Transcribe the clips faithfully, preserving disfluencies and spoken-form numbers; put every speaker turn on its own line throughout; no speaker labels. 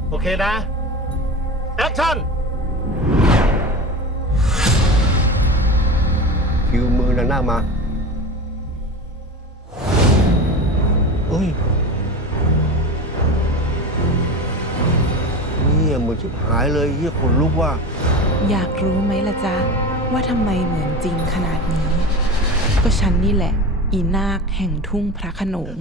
โอเคนะ แอคชั่น
คิวมือหน้ามาเฮ้ยเนี่ยเหมือนชิบหายเลยเฮียขนลุกว่า
อยากรู้ไหมล่ะจ๊ะ ว่าทำไมเหมือนจริงขนาดนี้ ก็ฉันนี่แหละ อีนาคแห่งทุ่งพระโขนง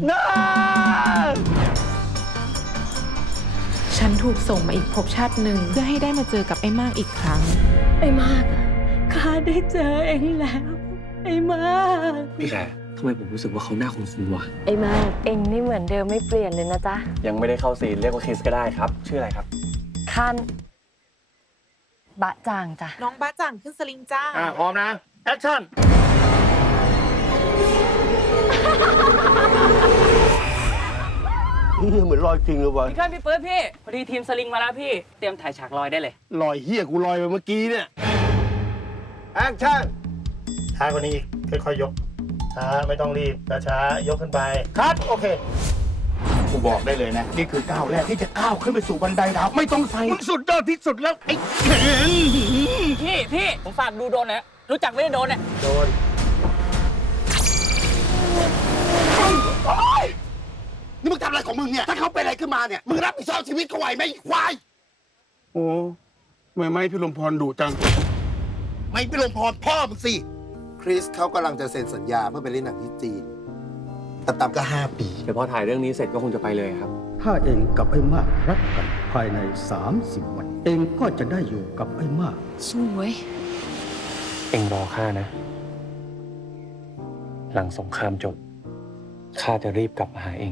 ฉันถูกส่งมาอีกภพชาติหนึ่งเพื่อให้ได้มาเจอกับไอ้มากอีกครั้ง
ไอ้มากข้าได้เจอเองแล้ว ไอ้มาก
พี่แขทำไมผมรู้สึกว่าเขาหน้าคุ้นๆวะ
ไอ้มากเองนี่เหมือนเดิมไม่เปลี่ยนเลยนะจ๊ะ
ยังไม่ได้เข้าซีนเรียกว่าคริสก็ได้ครับ ชื่ออะไรครับ
คันบะจางจ้ะ
น้องบ้าจังขึ้นสลิงจ้า
อ่าพร้อมนะ แอคชั่น
เฮียเหมือนรอยจริงเลยวะ
พี่เกิ้ลพี่เปิดพี่ พอดีทีมสลิงมาแล้วพี่ เตรียมถ่ายฉากลอยได้เลย
ลอยเฮียกูลอยไปเมื่อกี้เนี่ย
แอคชั่น
ช้ากว่านี้อีกค่อยๆยก ช้าไม่ต้องรีบช้าๆยกขึ้นไป คัด โอเค
กูบอกได้เลยนะ นี่คือก้าวแรกที่จะก้าวขึ้นไปสู่บันไดดาวไม่ต้องใส่
มึงสุดยอดที่สุดแล้ว ไอ้
พี่พี่ผมฝากดูโดนนะรู้จักไม่ได้โดนเนี่ย
โดน
นี่มึงทำอะไรของมึงเนี่ย ถ้าเขาเป็นอะไรขึ้นมาเนี่ย มึงรับผิดชอบชีวิตเขาไหวไหมไอ้ควาย
โอ้ทำไมไม่พี่ลมพรดุจัง
ไม่ไปลงพรพ่อมึงสิ คริสเขากำลังจะเซ็นสัญญาเพื่อไปเล่นหนังที่จีน แต่ต่ำก็ห้าปี
เดี๋ยวพอถ่ายเรื่องนี้เสร็จก็คงจะไปเลยครับ
ถ้าเองกับไอ้มากรักกันภายในสามสิบวัน เองก็จะได้อยู่กับไอ้มาก
สวย
เอ็งรอข้านะ หลังสงครามจบ ข้าจะรีบกลับมาหาเอง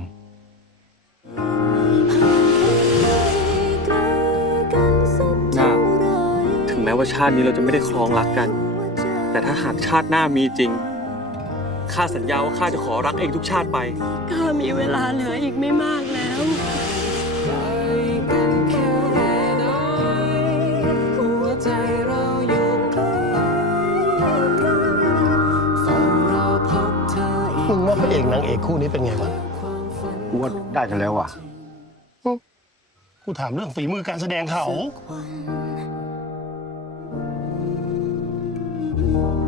น่า ถึงแม้ว่าชาตินี้เราจะไม่ได้ครองรักกัน แต่ถ้าหากชาติหน้ามีจริง ข้าสัญญาว่าข้าจะขอรักเองทุกชาติไป
ข้ามีเวลาเหลืออีกไม่มากแล้ว
มึงว่าพระเอกนางเอกคู่นี้เป็นไงวะ
กูว่าได้กันแล้วอ่ะ
กูถามเรื่องฝีมือการแสดงเขา
ว